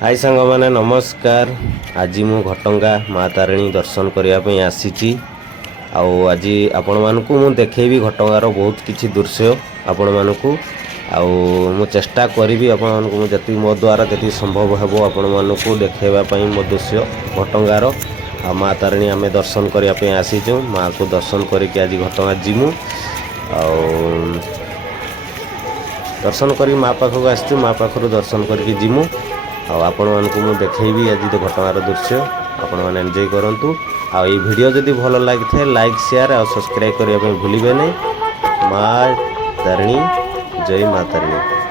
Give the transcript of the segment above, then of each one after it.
हाय सांग मैंने नमस्कार। आज मु घटंगा माँ तारिणी दर्शन करने आसी। आज आपण मानक मु देखेबी घटंगार बहुत किछि दृश्य आपण मानक मु चेष्टा करी आपण मानक मो द्वारा जी संभव हे आपण मानक देखेवाई मो दृश्य घटंगार माँ तारिणी आम दर्शन करने आसीचु। माँ को दर्शन करके आज घटंगा जीमु दर्शन कर माँ पाखक आसचु। माँ पाखर दर्शन करके जीमु आपण मानक मु देखेबी आज तो घटनार दृश्य आपण मैंने एंजॉय करंतु। आ ये वीडियो जदि भल लगी थे लाइक शेयर और सब्सक्राइब करने भूलिए नहीं। माँ तारिणी जय माँ तारिणी।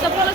चप्पल